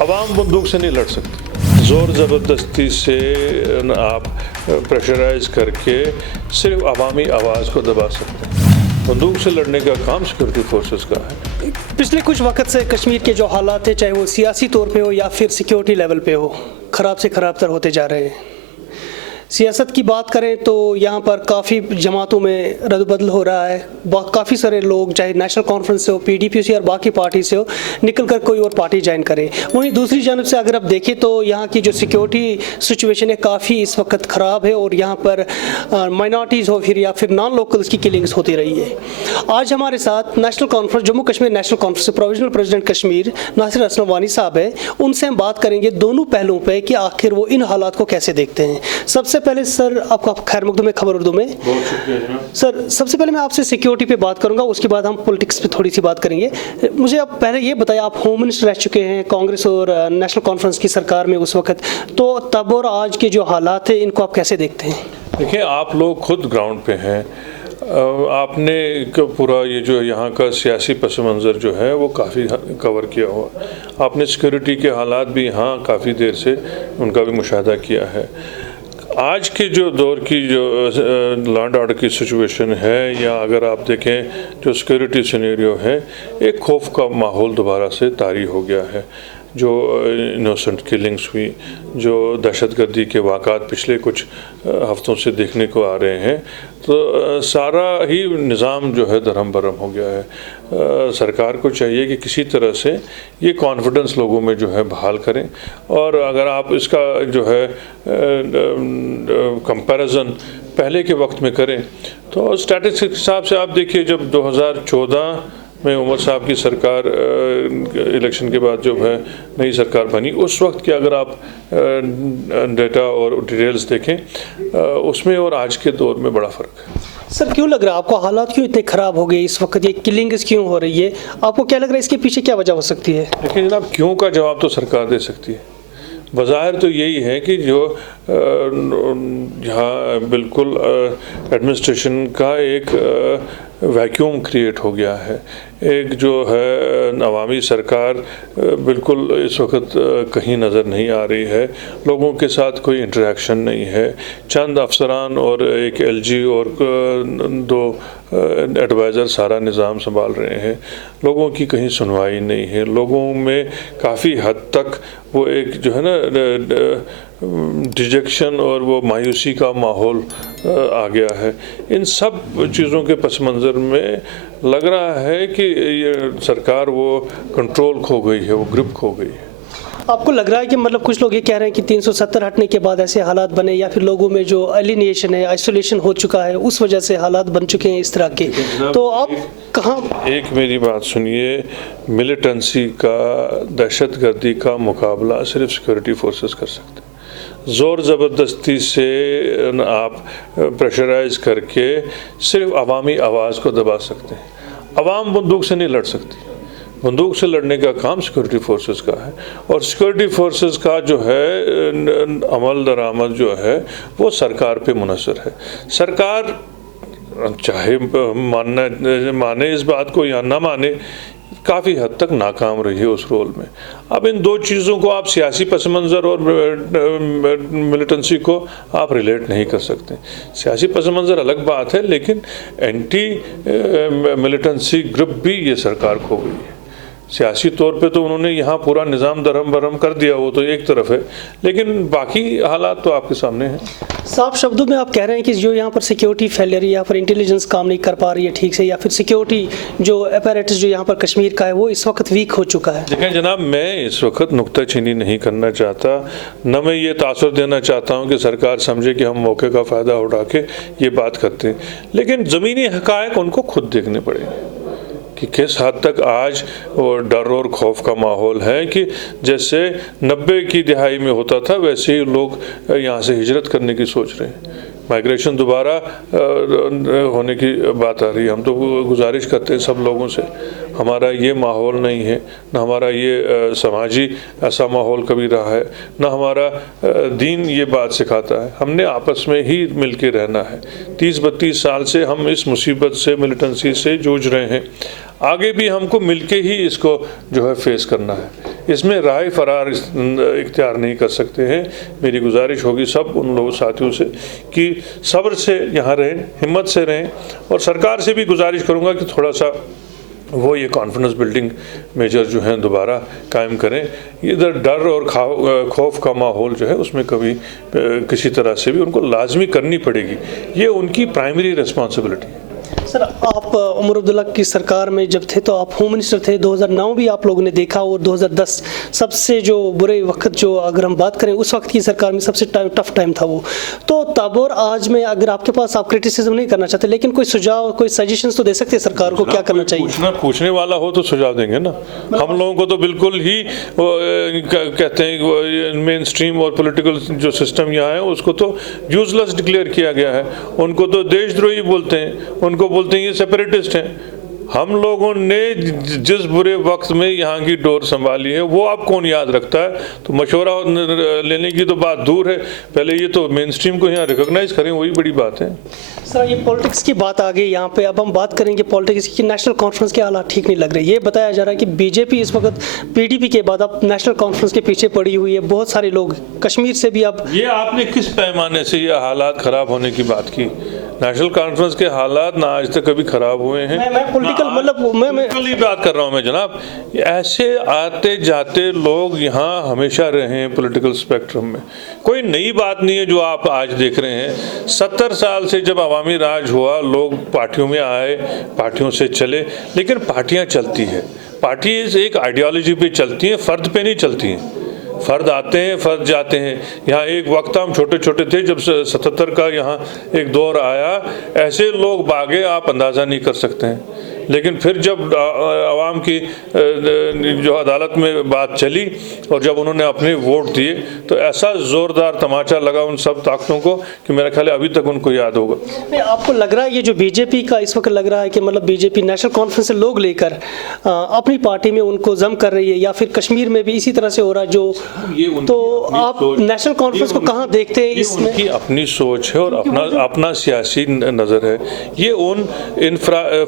عوام بندوق سے نہیں لڑ سکتی، زور زبردستی سے آپ پریشرائز کر کے صرف عوامی آواز کو دبا سکتے ہیں۔ بندوق سے لڑنے کا کام سیکورٹی فورسز کا ہے۔ پچھلے کچھ وقت سے کشمیر کے جو حالات ہیں، چاہے وہ سیاسی طور پہ ہو یا پھر سیکیورٹی لیول پہ ہو، خراب سے خراب تر ہوتے جا رہے ہیں۔ سیاست کی بات کریں تو یہاں پر کافی جماعتوں میں رد و بدل ہو رہا ہے، کافی سارے لوگ چاہے نیشنل کانفرنس سے ہو، پی ڈی پی سے اور باقی پارٹی سے ہو، نکل کر کوئی اور پارٹی جوائن کریں۔ وہیں دوسری جانب سے اگر آپ دیکھیں تو یہاں کی جو سیکیورٹی سچویشن ہے کافی اس وقت خراب ہے، اور یہاں پر مائنارٹیز ہو پھر یا پھر نان لوکلز کی کلنگز ہوتی رہی ہے۔ آج ہمارے ساتھ national conference Jammu Kashmir national conference سے پروویژنل پریزیڈنٹ کشمیر ناصر اسلم وانی صاحب ہے، ان سے ہم بات کریں گے دونوں پہلوؤں پہ کہ آخر وہ ان حالات کو کیسے دیکھتے ہیں۔ سب سے پہلے سر آپ کا خیر مقدم ہے خبر اردو میں۔ بہت شکریہ جناب۔ سر سب سے پہلے میں آپ سے سیکیورٹی پہ بات کروں گا، اس کے بعد ہم پولیٹکس پہ تھوڑی سی بات کریں گے۔ مجھے آپ پہلے یہ بتائیں، آپ ہوم منسٹر رہ چکے ہیں کانگریس اور نیشنل کانفرنس کی سرکار میں اس وقت، تو تب اور آج کے جو حالات ہیں ان کو آپ کیسے دیکھتے ہیں؟ دیکھیں، آپ لوگ خود گراؤنڈ پہ ہیں، آپ نے پورا یہ جو یہاں کا سیاسی پس منظر جو ہے وہ کافی کور کیا ہوا، آپ نے سیکورٹی کے حالات بھی یہاں کافی دیر سے ان کا بھی مشاہدہ کیا ہے۔ آج کے جو دور کی جو لا اینڈ آرڈر کی سچویشن ہے، یا اگر آپ دیکھیں جو سیکورٹی سینیریو ہے، ایک خوف کا ماحول دوبارہ سے طاری ہو گیا ہے۔ جو انوسنٹ کلنگز ہوئی، جو دہشت گردی کے واقعات پچھلے کچھ ہفتوں سے دیکھنے کو آ رہے ہیں، تو سارا ہی نظام جو ہے درہم برہم ہو گیا ہے۔ سرکار کو چاہیے کہ کسی طرح سے یہ کانفیڈنس لوگوں میں جو ہے بحال کریں، اور اگر آپ اس کا جو ہے کمپیریزن پہلے کے وقت میں کریں تو اسٹیٹسٹکس کے حساب سے آپ دیکھیے، جب 2014 میں عمر صاحب کی سرکار الیکشن کے بعد جو ہے نئی سرکار بنی، اس وقت کے اگر آپ ڈیٹا اور ڈیٹیلز دیکھیں، اس میں اور آج کے دور میں بڑا فرق ہے۔ سر کیوں لگ رہا ہے آپ کو حالات کیوں اتنے خراب ہو گئے اس وقت، یہ کلنگز کیوں ہو رہی ہے؟ آپ کو کیا لگ رہا ہے اس کے پیچھے کیا وجہ ہو سکتی ہے؟ لیکن جناب، کیوں کا جواب تو سرکار دے سکتی ہے۔ بظاہر تو یہی ہے کہ جو یہاں بالکل ایڈمنسٹریشن کا ایک ویکیوم کریٹ ہو گیا ہے، ایک جو ہے عوامی سرکار بالکل اس وقت کہیں نظر نہیں آ رہی ہے، لوگوں کے ساتھ کوئی انٹریکشن نہیں ہے، چند افسران اور ایک ایل جی اور 2 ایڈوائزر سارا نظام سنبھال رہے ہیں، لوگوں کی کہیں سنوائی نہیں ہے، لوگوں میں کافی حد تک وہ ایک جو ہے نا ڈیجیکشن اور وہ مایوسی کا ماحول آ گیا ہے۔ ان سب چیزوں کے پس منظر میں لگ رہا ہے کہ یہ سرکار وہ کنٹرول کھو گئی ہے، وہ گرپ کھو گئی ہے۔ آپ کو لگ رہا ہے کہ مطلب کچھ لوگ یہ کہہ رہے ہیں کہ 370 ہٹنے کے بعد ایسے حالات بنے، یا پھر لوگوں میں جو الینیشن ہے، آئسولیشن ہو چکا ہے، اس وجہ سے حالات بن چکے ہیں اس طرح کے، تو آپ کہاں؟ ایک میری بات سنیے، ملیٹنسی کا، دہشت گردی کا مقابلہ صرف سیکورٹی فورسز کر سکتے ہیں۔ زور زبردستی سے آپ پریشرائز کر کے صرف عوامی آواز کو دبا سکتے ہیں۔ عوام بندوق سے نہیں لڑ سکتی، بندوق سے لڑنے کا کام سیکورٹی فورسز کا ہے، اور سیکورٹی فورسز کا جو ہے عمل درآمد جو ہے وہ سرکار پہ منحصر ہے۔ سرکار چاہے مانے اس بات کو یا نہ مانے، کافی حد تک ناکام رہی ہے اس رول میں۔ اب ان دو چیزوں کو آپ سیاسی پس منظر اور ملیٹنسی کو آپ ریلیٹ نہیں کر سکتے۔ سیاسی پس منظر الگ بات ہے، لیکن اینٹی ملیٹنسی گروپ بھی یہ سرکار کھو گئی ہے۔ سیاسی طور پہ تو انہوں نے یہاں پورا نظام درہم برہم کر دیا، وہ تو ایک طرف ہے، لیکن باقی حالات تو آپ کے سامنے ہیں۔ صاف شبدوں میں آپ کہہ رہے ہیں کہ جو یہاں پر سیکیورٹی فیلئر یا پھر انٹیلیجنس کام نہیں کر پا رہی ہے ٹھیک سے، یا پھر سیکیورٹی جو اپیریٹس جو یہاں پر کشمیر کا ہے وہ اس وقت ویک ہو چکا ہے۔ دیکھیں جناب، میں اس وقت نکتہ چینی نہیں کرنا چاہتا، نہ میں یہ تاثر دینا چاہتا ہوں کہ سرکار سمجھے کہ ہم موقع کا فائدہ اٹھا کے یہ بات کرتے ہیں، لیکن زمینی حقائق ان کو خود دیکھنے پڑیں گے کہ کس حد تک آج وہ ڈر اور خوف کا ماحول ہے، کہ جیسے 90 کی دہائی میں ہوتا تھا ویسے ہی لوگ یہاں سے ہجرت کرنے کی سوچ رہے ہیں، مائیگریشن دوبارہ ہونے کی بات آ رہی ہے۔ ہم تو گزارش کرتے ہیں سب لوگوں سے، ہمارا یہ ماحول نہیں ہے، نہ ہمارا یہ سماجی ایسا ماحول کبھی رہا ہے، نہ ہمارا دین یہ بات سکھاتا ہے۔ ہم نے آپس میں ہی مل کے رہنا ہے۔ 30-32 سال سے ہم اس مصیبت سے، ملیٹنسی سے جوجھ رہے ہیں، آگے بھی ہم کو مل کے ہی اس کو جو ہے فیس کرنا ہے۔ اس میں راہ فرار اختیار نہیں کر سکتے ہیں۔ میری گزارش ہوگی سب ان لوگوں ساتھیوں سے کہ صبر سے یہاں رہیں، ہمت سے رہیں، اور سرکار سے بھی گزارش کروں گا کہ تھوڑا سا وہ یہ کانفیڈنس بلڈنگ میجر جو ہیں دوبارہ قائم کریں۔ ادھر ڈر اور خوف کا ماحول جو ہے اس میں کبھی کسی طرح سے بھی ان کو لازمی کرنی پڑے گی، یہ ان کی پرائمری ریسپانسبلٹی ہے۔ سر، آپ عمر عبداللہ کی سرکار میں جب تھے تو آپ ہوم منسٹر تھے، 2009 بھی آپ لوگوں نے دیکھا، اور 2010 سب سے جو برے وقت جو اگر ہم بات کریں اس وقت کی سرکار میں سب سے ٹف ٹائم تھا وہ۔ تو تب اور آج میں اگر آپ کے پاس، آپ کرٹیسزم نہیں کرنا چاہتے لیکن کوئی سجاؤ، کوئی سجیشنز تو دے سکتے ہیں سرکار کو کیا کرنا چاہیے؟ پوچھنے والا ہو تو سجاؤ دیں گے نا۔ ہم لوگوں کو تو بالکل ہی کہتے ہیں مین اسٹریم اور پولیٹیکل جو سسٹم یہاں ہے اس کو تو یوزلیس ڈکلیئر کیا گیا ہے، ان کو تو دیش دروہی بولتے ہیں، ان کو بولتے ہیں یہ سیپریٹسٹ ہیں۔ ہم لوگوں نے جس برے وقت میں یہاں کی ڈور سنبھالی ہے وہ آپ کون یاد رکھتا ہے؟ تو مشورہ لینے کی تو بات دور ہے، پہلے یہ تو مین اسٹریم کو یہاں ریکگنائز کریں، وہی بڑی بات ہے۔ سر، یہ پولیٹکس کی بات آ گئی یہاں پہ، اب ہم بات کریں گے پولیٹکس کی۔ نیشنل کانفرنس کے حالات ٹھیک نہیں لگ رہے، یہ بتایا جا رہا ہے کہ بی جے پی اس وقت PDP کے بعد اب نیشنل کانفرنس کے پیچھے پڑی ہوئی ہے، بہت سارے لوگ کشمیر سے بھی اب۔ یہ آپ نے کس پیمانے سے یہ حالات خراب ہونے کی بات کی؟ نیشنل کانفرنس کے حالات نہ آج تک کبھی خراب ہوئے ہیں، میں پولیٹیکل مطلب میں بات کر رہا ہوں میں جناب۔ ایسے آتے جاتے لوگ یہاں ہمیشہ رہے ہیں پولیٹیکل اسپیکٹرم میں، کوئی نئی بات نہیں ہے جو آپ آج دیکھ رہے ہیں۔ 70 سال سے جب عوامی راج ہوا، لوگ پارٹیوں میں آئے، پارٹیوں سے چلے، لیکن پارٹیاں چلتی ہیں، پارٹیز ایک آئیڈیالوجی پہ چلتی ہیں، فرد پہ نہیں چلتی ہیں۔ فرد آتے ہیں، فرد جاتے ہیں۔ یہاں ایک وقت ہم چھوٹے چھوٹے تھے جب 77 کا یہاں ایک دور آیا، ایسے لوگ بھاگے آپ اندازہ نہیں کر سکتے ہیں۔ لیکن پھر جب عوام کی جو عدالت میں بات چلی اور جب انہوں نے اپنے ووٹ دیے تو ایسا زوردار تماچا لگا ان سب طاقتوں کو کہ میرا خیال ہے ابھی تک ان کو یاد ہوگا۔ آپ کو لگ رہا ہے یہ جو بی جے پی کا اس وقت لگ رہا ہے کہ مطلب بی جے پی نیشنل کانفرنس سے لوگ لے کر اپنی پارٹی میں ان کو ضم کر رہی ہے، یا پھر کشمیر میں بھی اسی طرح سے ہو رہا ہے جو، تو آپ نیشنل کانفرنس کو کہاں دیکھتے ہیں اس میں؟ ان کی اپنی سوچ ہے اور اپنا سیاسی نظر ہے، یہ ان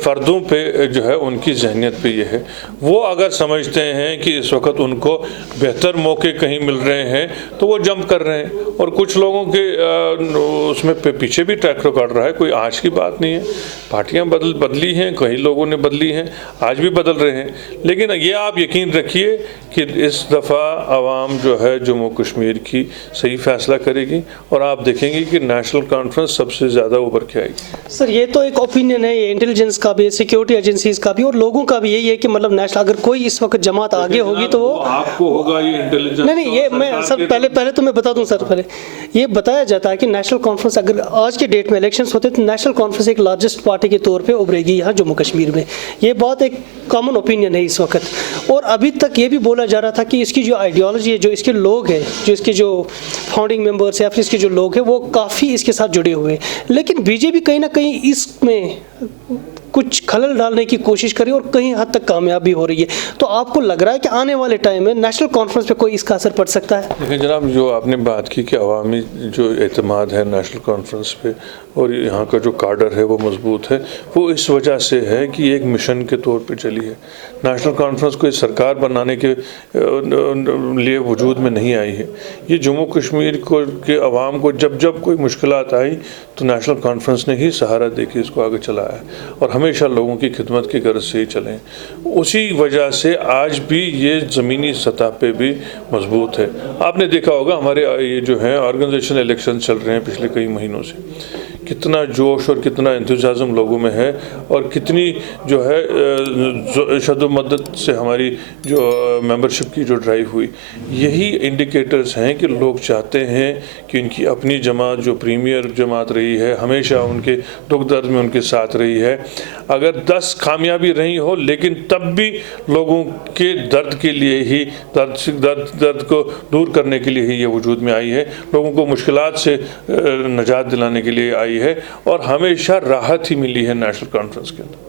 فردوں پہ جو ہے ان کی ذہنیت پہ یہ ہے۔ وہ اگر سمجھتے ہیں کہ اس وقت ان کو بہتر موقع کہیں مل رہے ہیں تو وہ جمپ کر رہے ہیں، اور کچھ لوگوں کے اس میں پیچھے بھی ٹریک ریکارڈ رہا ہے، کوئی آج کی بات نہیں ہے۔ پارٹیاں بدلی ہیں، کئی لوگوں نے بدلی ہیں، آج بھی بدل رہے ہیں، لیکن یہ آپ یقین رکھیے کہ اس دفعہ عوام جو ہے جموں کشمیر کی صحیح فیصلہ کرے گی، اور آپ دیکھیں گے کہ نیشنل کانفرنس سب سے زیادہ ابھر کے آئے گی۔ سر، یہ تو ایک اوپینین ہے، یہ انٹیلیجنس کا بھی، سیکیورٹی ایجنسیز کا بھی، اور لوگوں کا بھی یہی ہے کہ مطلب نیشنل اگر کوئی اس وقت جماعت آگے ہوگی تو وہ آپ کو ہوگا یہ انٹیلیجنس۔ نہیں، یہ میں سر پہلے تو میں بتا دوں سر، پہلے یہ بتایا جاتا ہے کہ نیشنل کانفرنس اگر آج کے ڈیٹ میں الیکشنز ہوتے تو نیشنل کانفرنس ایک لارجسٹ پارٹی کے طور پہ ابھرے گی یہاں جموں کشمیر میں، یہ بات ایک کامن اوپینین ہے اس وقت۔ اور ابھی تک یہ بھی بولا جا رہا تھا کہ اس کی جو آئیڈیالوجی ہے، جو اس کے لوگ ہیں، جو اس کے جو فاؤنڈنگ ممبرس یا پھر اس کے جو لوگ ہیں وہ کافی اس کے ساتھ جڑے ہوئے ہیں، لیکن بی جے پی کہیں نہ کہیں اس میں کچھ خلل ڈالنے کی کوشش کری اور کہیں حد تک کامیاب بھی ہو رہی ہے۔ تو آپ کو لگ رہا ہے کہ آنے والے ٹائم میں نیشنل کانفرنس پہ کوئی اس کا اثر پڑ سکتا ہے؟ دیکھیں جناب، جو آپ نے بات کی کہ عوامی جو اعتماد ہے نیشنل کانفرنس پہ اور یہاں کا جو کارڈر ہے وہ مضبوط ہے، وہ اس وجہ سے ہے کہ ایک مشن کے طور پہ چلی ہے۔ نیشنل کانفرنس کو سرکار بنانے کے لیے وجود میں نہیں آئی ہے، یہ جموں کشمیر کے عوام کو جب کوئی مشکلات آئی تو نیشنل کانفرنس نے ہی سہارا دے کے اس کو آگے چلایا ہے، اور ہمیشہ لوگوں کی خدمت کی غرض سے ہی چلیں۔ اسی وجہ سے آج بھی یہ زمینی سطح پہ بھی مضبوط ہے۔ آپ نے دیکھا ہوگا ہمارے یہ جو ہیں آرگنائزیشن الیکشن چل رہے ہیں پچھلے کئی مہینوں سے، کتنا جوش اور کتنا انتھوزیازم لوگوں میں ہے، اور کتنی جو ہے شد و مدت سے ہماری جو ممبرشپ کی جو ڈرائیو ہوئی، یہی انڈیکیٹرز ہیں کہ لوگ چاہتے ہیں کہ ان کی اپنی جماعت جو پریمیئر جماعت رہی ہے، ہمیشہ ان کے دکھ درد میں ان کے ساتھ رہی ہے، اگر 10 کامیابی رہی ہو لیکن تب بھی لوگوں کے درد کے لیے ہی، درد کو دور کرنے کے لیے ہی یہ وجود میں آئی ہے، لوگوں کو مشکلات سے نجات دلانے کے لیے آئی ہے، اور ہمیشہ راحت ہی ملی ہے نیشنل کانفرنس کے اندر۔